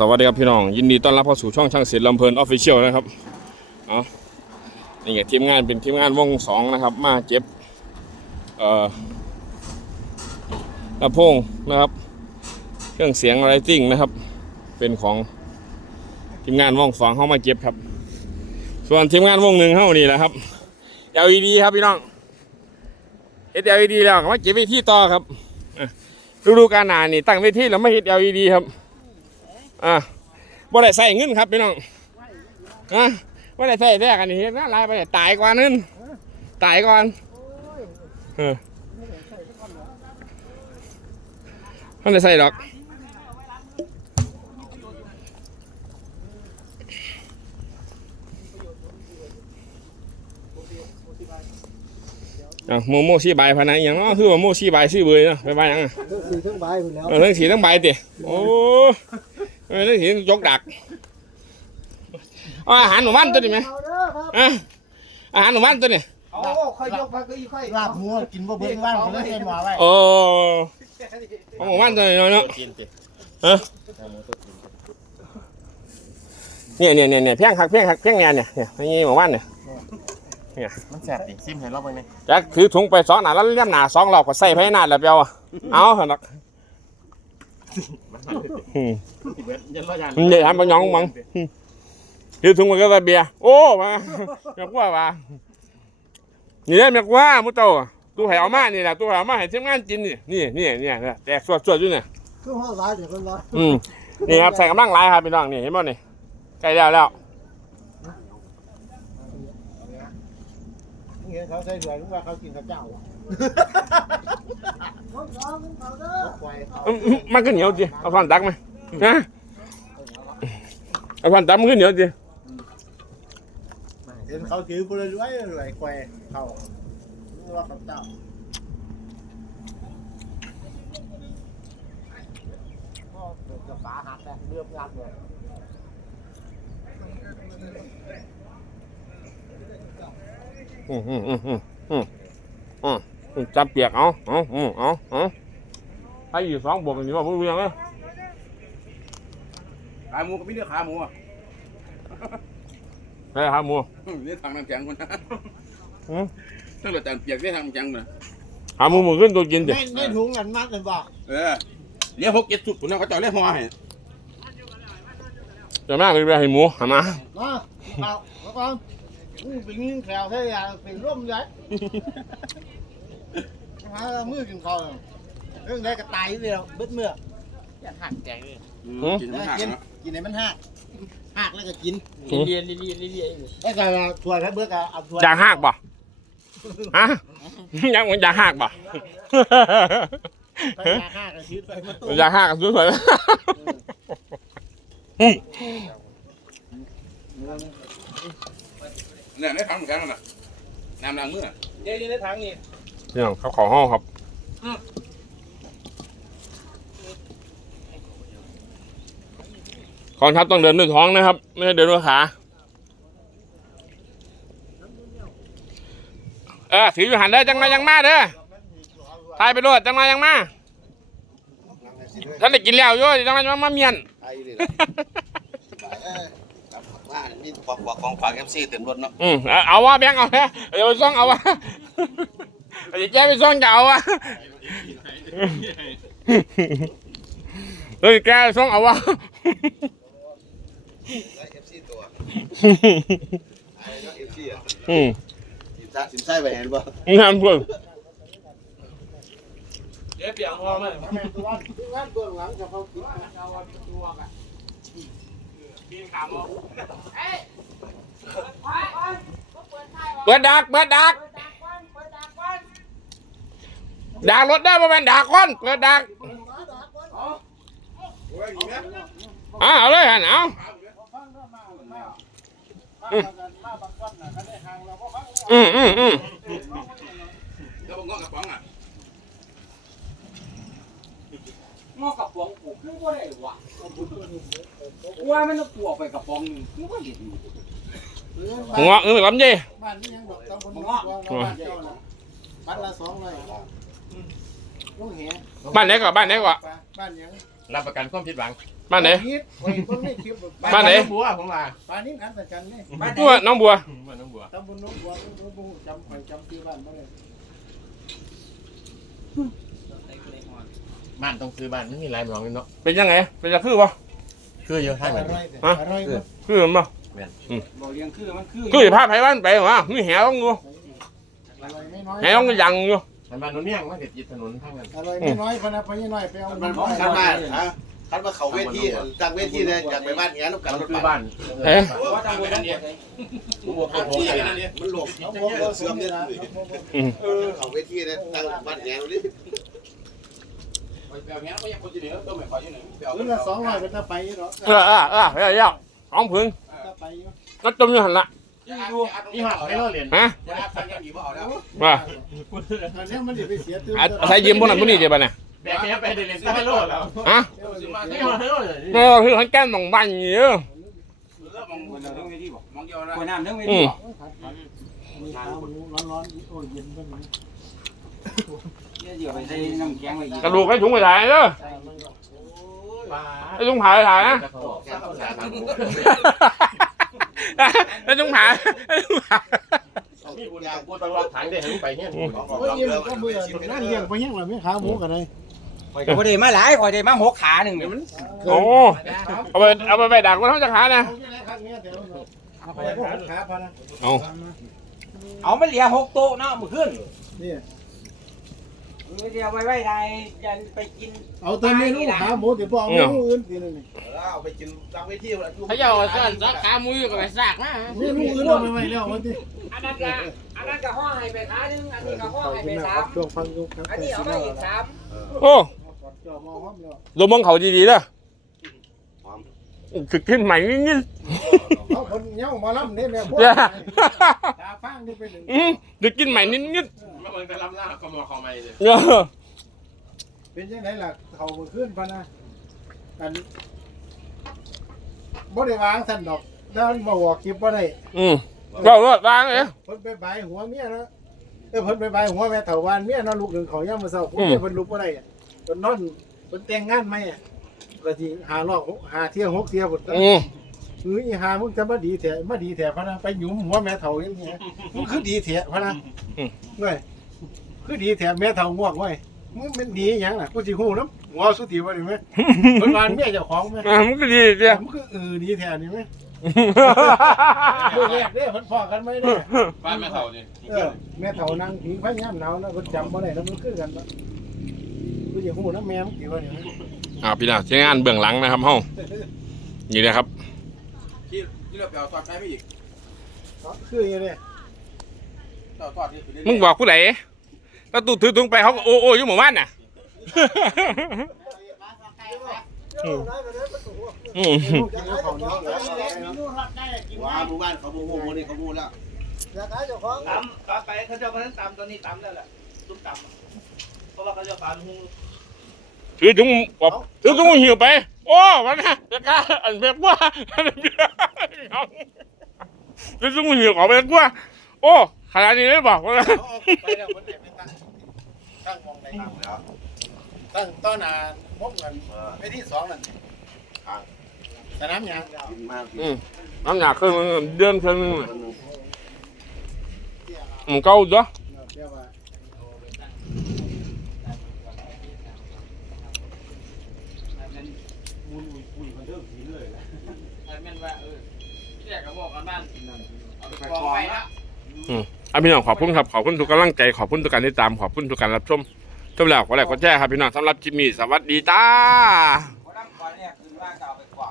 สวัสดีครับพี่น้อง ยินดีต้อนรับเข้าสู่ช่องช่างศิลป์ลำเพลินออฟฟิเชียลนะครับเอานี่ไงทีมงานเป็นทีมงานวงสองนะครับ มาเก็บเอ่อลำโพงนะครับ เครื่องเสียงไรติ้งนะครับ เป็นของทีมงานวงสองเข้ามาเก็บครับ ส่วนทีมงานวงหนึ่งเข้านี่แหละครับ LED ครับพี่น้องเฮ็ด LED แล้วมาเก็บเวทีต่อครับฤดูกาลหนานี่ตั้งเวทีแล้วไม่เฮ็ด LED ครับ อะบ่ได้ใส่เงินครับพี่น้องอะบ่ได้ใส่แท้กันนี่เฮ็ดนะลายไปตายก่อนนึงตายก่อนเออมันได้ใส่ดอกอะโมโมชีบายพะนันอหย่างเนาะคือว่าโมชีบายชื่อเบยเนาะไปบายหยังอะสีทั้งใบหมดแล้วเออทั้งสีทั้งใบติโอ้ เออทั้งสีทั้งยกดักเอาอาหารหนูบ้านตัวนี้ไหมเอาเด้อครับอะอาหารหนูบ้านตัวนี้โอ้ค่อยยกไปก็อีค่อยลาบหัวกินบ่เบิ่งว่างเลยเห็นว่าไว้โอ้เอาหมู่บ้านตัวนี้เนาะเนาะฮะเนี่ยเนี่ยเนี่ยเนี่ยเพียงหักเพียงหักเพียงเนี่ยเนี่ยเนี่ยนี่หมู่บ้านเนี่ยมันแสบดิซิมเห็นรอบไปไหมจักถือถุงไปสองหนาแล้วเลี้ยมหนาสองรอบก็ใส่ไปหน้าแล้วเปียวอะเอาเถอะนัก อืมยันรอยันมันใหญ่ทำบางหยองมังถือถุงไปก็ใส่เบียร์โอ้มาอยากว่าว่านี่แหละอยากว่ามุตโตตู้ไห่เอามานี่แหละตู้ไห่เอามาให้ทีมงานกินนี่นี่นี่เนี่ยแตกสวดสวดอยู่เนี่ยคือห้องร้ายเดี๋ยวคนร้ายอืมนี่ครับใส่กำลังหลายครับพี่น้องนี่เห็นบ่นี่ใกล้แล้วแล้ว เห็นเขาใส่เหลืองว่าเขากินข้าวเจ้า มันก็เหนียวจีเอาฟันตักไหมฮะเอาฟันตักมันก็เหนียวจีเห็นเขาถือบุหรี่ไว้ไหลควายเขาว่าเขาเจ้าก็เกิดกับฝาหักแต่เลือบงัดเลยอืมอืมอืมอืมอืม จับเปียกเอาเอาอืมเอาเอาให้อยู่สองบวกกันอยู่ว่าบ่รู้เรื่องเลยขาหมูก็ไม่เลือกขาหมูอะใช่ครับหมูนี่ทางน้ำแข็งคนนะอืมถ้าเราจานเปียกนี่ทางน้ำแข็งคนนะหาหมูหมูขึ้นตัวกินดิไม่ไม่ถุงกันมัดกันบอกเออเลี้ยงหกเจ็ดสุดคนนั้นเขาจ่อเลี้ยงหัวให้จะมากเลยไปให้หมูหามามาเอาแล้วก่อนมึงเป็นยิงแถวใช่ยังเป็นร่มใหญ่ หามือกินข้าวเรื่องได้กระต่ายเดียวเบิดเมื่อจะหักใจเลยกินไม่หักกินเนาะกินให้มันหักหักแล้วก็กินเรียนแล้วก็ถ้วยแล้วเบิดก็เอาถ้วยอยากหักบ่ฮะอยากอยากหักบ่ไปอยากหักก็ยืดไปมาตู้อยากหักสวยๆเนี่ยในทางน้ำแข็งน่ะน้ำล้างมือเดี๋ยวในถังนี่ นี่น้องเขาขอห้องครับกองทัพต้องเดินด้วยท้องนะครับ ไม่ใช่เดินด้วยขาเออถืออยู่หันได้อจังมายังมาเด้อทายไปโลดจังมายังมาท่านได้กินแล้วโย่จังมาจังมาเมียนไอ้เลยว่ามีบอกบอกของฝากเอฟซีเต็มรถเนาะอืมเอาเอาว่าแบงค์เอาแฮะเดี๋ยวซ่องเอาวะ เดี๋ยวแกไปซ่องจะเอาวะเฮ้ยแกซ่องเอาวะเอฟซีตัวไอ้ก็เอฟซีอะอืมสินซ่าสินซ่าไปเห็นป่ะงานเพื่อนเดี๋ยวเปียกหัวมั้ยตัวงั้นตัวหลังจะเขากินเปิดดักเปิดดัก ดักรถได้ประมาณดักคนเปิดดักอ่าเอาเลยหันเอาอืมอืมอืมแล้วบอกงอกกระป๋องอะงอกกับป๋องกูคือว่าได้วะว่ามันต้องปวกไปกับป๋องนึงคือว่าเห็นอยู่หัวเออลำเย่บ้านนี้ยังดอกตำบลบ้านเจ้านะบ้านละสองเลย ลุงแหบ้านไหนก่อนบ้านไหนก่อนบ้านยังรับประกันความผิดหวังบ้านไหนโอ้ยเบิ่งในคลิปบ้านไหนบัวผมมาปลานี้อัศจรรย์นี่บ้านไหนบัวน้องบัวบ้านน้องบัวตำบลหนองบัวมันบ่บ่จำไปจำชื่อบ้านบ่ได้บ้านต้องซื้อบ้านไม่มีลายหมองเลยเนาะเป็นยังไงเป็นจะคือบ่คือเยอะอท่านร่อยเด้อฮะอร่อยเด้อคือมันบ่บอกเรียงคือมันคือคือพาไผบ้านไปวะมีแหวอยู่อร่อยไม่น้อยแหวก็ยังอยู่ บ้านนู้นเนี่ยมันเด็ดยิดถนนทางนั้นอร่อยไม่น้อยพะนะพะนี่น้อยไปเอามันน้อยคันบ้านฮะคันว่าเขาเวทีตั้งเวทีเลยอยากไปบ้านเงี้ยแล้วกันมันรถคือบ้านบ้านเอ๊ะ ว่าตำบลนั้นเนี่ยบัวโคโค่เนี่ยมันหลบน้องบัวก็เสื่อมเนี่ยนะอืมเออเขาเวทีเลยตั้งบ้านเงี้ยดูดิรุ่นละสองร้อยเป็นตะไปอยู่เนาะเออเออเออเออเออของพึ่งตะไปอยู่นัดจมอยู่หันละ นี่หอดไม่เราเรียนฮะว่าอันนี้มันสิไปเสียตื้ออะใส่ยืมพวกนั้นพวกนี้เดี๋ยวไปเนี่ยแบกไปไปเรียนใต้โลดแล้วฮะนี่หอดไม่เราเลยนี่คือขันแก้มของบ้านอยู่เยอะคนน้ำทั้งเวทีบอกมองเดียวนะคนน้ำทั้งเวอืทีมบอกมีข้าวหมูร้อนๆโอ้ยเย็นเพิ่นนี่เนี่ยเดี๋ยวไปใส่น้ำแข็งไว้อีกกระดูกให้ถุงไปถ่ายเด้อป้าให้ถุงถ่ายถ่ายนะ แค่ต้องสาบานให้ถุงถ่ายให้ถุงถ่ายมีบุญกับกูตลอดทางได้เห็นไปเนี่ยโอ้ยเย็นก็มื้อนั่นเลี้ยงไปยังล่ะแม่ขาหมูกันเลยข่อยก็บ่ได้มาหลายข่อยได้มาหกขาหนึ่งเนี่ยมันโอ้เอาไปเอาไปไปดักมันต้องจะขานะเอาอยู่ในครั้งนี้เดี๋ยวเนาะเอาไปพวกขาพะนะเอาเอามันเหลือหกโต๊ะเนาะมื้อคืนนี่ เดี๋ยวไว้ไว้ได้ยันไปกินเอาแต่เมนูขาหมูสิบ่เอาเมนูอื่นทีนึงนี่เอาไปกินตั้งเวทีเขาจะเอาสั่นสักขามุ้ยกับไปซากนะเมนูอื่นเอาไปไว้แล้วว่าติอันนั้นก็อันนั้นก็ห่อให้ไปขาหนึงอันนี้ก็ห่อให้ไปสามช่วงฟังดูครับอันนี้เอามาอีกสามโอ้จอมอหอมแล้วดมมองเขาดีๆเด้อถึกขึ้นใหม่นิดเอา คนเหย้ามาล้ำนี่แม่พวกๆจ้าตาฟังนี่เป็นหนึ่งอืมถึกขึ้นใหม่นิดเมื่อมันจะรับหน้าก็มาคอไม่เลยๆเออเป็นยังไงล่ะเขาบ่ขึ้นพะนะอันบ่ได้วางสั่นดอกแล้วมันบ่บอกคลิปบ่ได้อืมเรารอดวางเอ้ยเพิ่นไปบายหัวเมียเนาะเออเพิ่นไปบายหัวแม่เฒ่าบ้านเมียเนาะลูกหนึ่งเขาย่ามมื้อเช้าอืมเพิ่นลุกบ่ได้อะเพิ่นนอนเพิ่นแต่งงานใหม่อะก็สิหารอบหาเที่ยวหกเที่ยวพุ่นอืม เอออีหามึงจะมาดีแท้มาดีแท้พะนะไปหยุมหัวแม่เฒ่าอย่างเงี้ยมึงคือดีแท้พะนะเว้ยคือดีแท้แม่เฒ่าง่วงเว้ยมึงเป็นดีหยังล่ะกูสิฮู้นำหัวสุติบ่นี่แม่เพิ่นว่าเมียเจ้าของแม่อะมันก็ดีเจ้ามึงคือเออดีแท้นี่แม่มื้อแรกเด้เพิ่นพ้อกันไหมเด้บ้านแม่เฒ่านี่เออแม่เฒ่านั่งผิงพะยามหนาวนะเพิ่นจำบ่ได้แล้วมันคือกันบ่กูสิฮู้นำแม่มึงสิว่านี่อ่าพี่น้องใช้งานเบื้องหลังนะครับเฮานี่นะครับ ที่ที่เราไปเอาทอดได้ไม่อีกคืออย่างนี้เราทอดที่มึงบอกผู้ใดถ้าตูถือถุงไปเขาก็โอ้โอ้อยู่หมู่บ้านน่ะ อืมว้าหมู่บ้านเขาหมู่หมู่นี่เขาหมู่แล้วตำต่อไปเขาจะมานั้นตำตอนนี้ตำแล้วแหละตุ้มตำเพราะว่าเขาจะปานหูถือถุงบอกถือถุงหิวไป โอ้มันนะจะกล้าอันแบบว่าอันแบบถือถุงหิวออกไปแบบว่าโอ้ขนาดนี้เลยบอกว่าไปแล้วคนไหนไปตั้งตั้งมองไหนตั้งต้นนานพบกันไปที่สองนั่นสนามยางกินมากอืมน้ำหนักขึ้นเดือนขึ้นงมันเก่าจ้ะ เรียกว่าแม่นว่าเออที่แรกก็บอกกันบ้านเอาไปกองไว้ละอะพี่น้องขอบคุณครับขอบคุณทุกกำลังใจขอบคุณทุกการติดตามขอบคุณทุกการรับชมจบแล้วขอแลกขอแจ้ครับพี่น้องสำหรับจิมมี่สวัสดีจ้าเขาดั้งก่อนเนี่ยคือว่าจะเอาไป